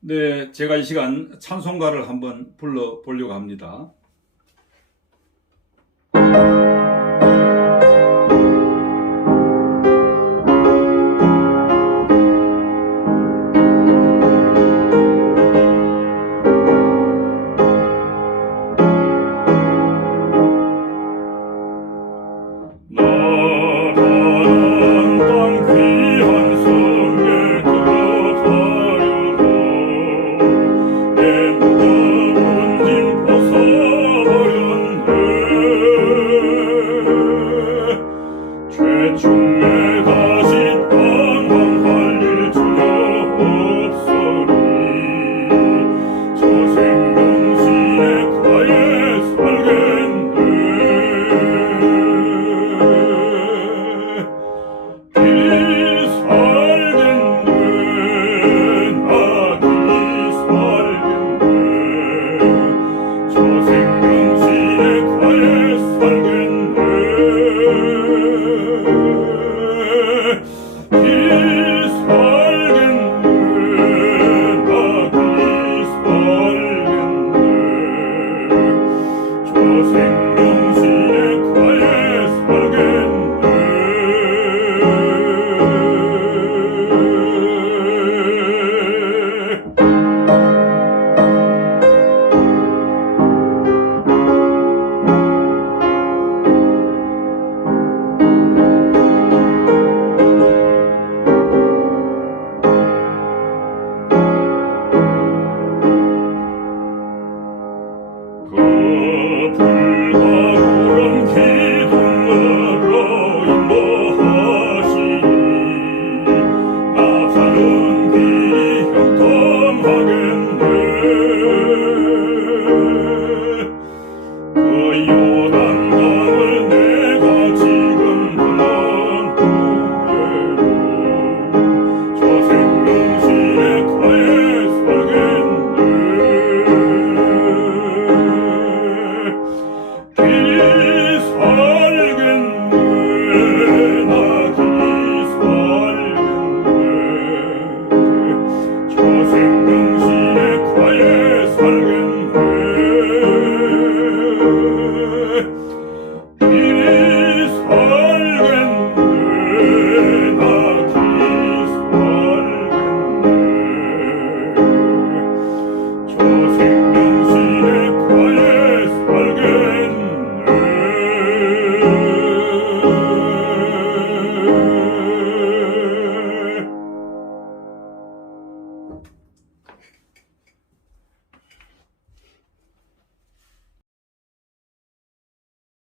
네, 제가 이 시간 찬송가를 한번 불러 보려고 합니다. 军 will please.